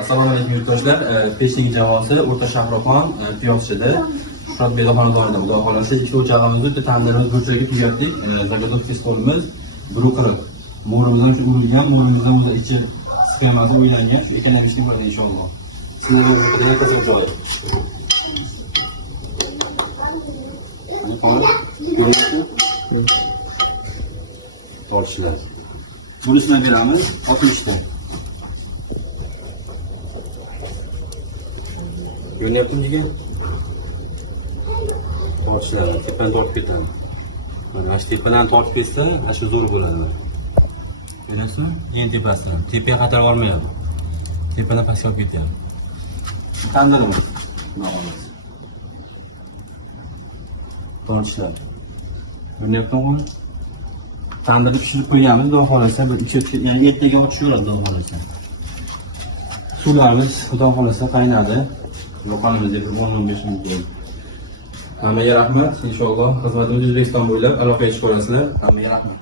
Assalomu alaykum yurtdoshlar. Peshning jamoasi O'rta Shahroxon piyozchida. Shuhratbek xonadonida Xudo xolasa ikki o'chog'imizni bitta tandirimiz burchagiga tugatdik. Zagotovka stolimiz 140. Mo'rimizdan shu urilgan, mo'rimizdan o'zi ichi skamasi o'ylangan. Shu ekonomishni bo'ladi inshaalloh. Sizlarga o'rtadan ko'rsatib joy. Bu qora tortishlar. Bunisini beramiz 60 ta. Görünyaptimi degan? Tortishlarni tepadan tortib ketadi. Mana shu tepadan tortib ketsa, shu zo'r bo'ladi. Ko'ryapsizmi? Eng tepasidan. Tepaga xatar olmayapti. Tepadan pastga olib ketyapti. Tandirimiz. Tortishlar. Ko'ryaptimi? Tandirni pishirib qo'yganmiz, xudo xolasa, bir ya'ni ertaga otishaveradi, xudo xolasa. Suvlarimiz xudo xolasa qaynadi. Loqanimizga 10-15 minut bo'ldi. Hammaga rahmat. Inshaalloh xizmatimiz O'zbekiston bo'ylab aloqaga chiqarasizlar. Hammaga rahmat.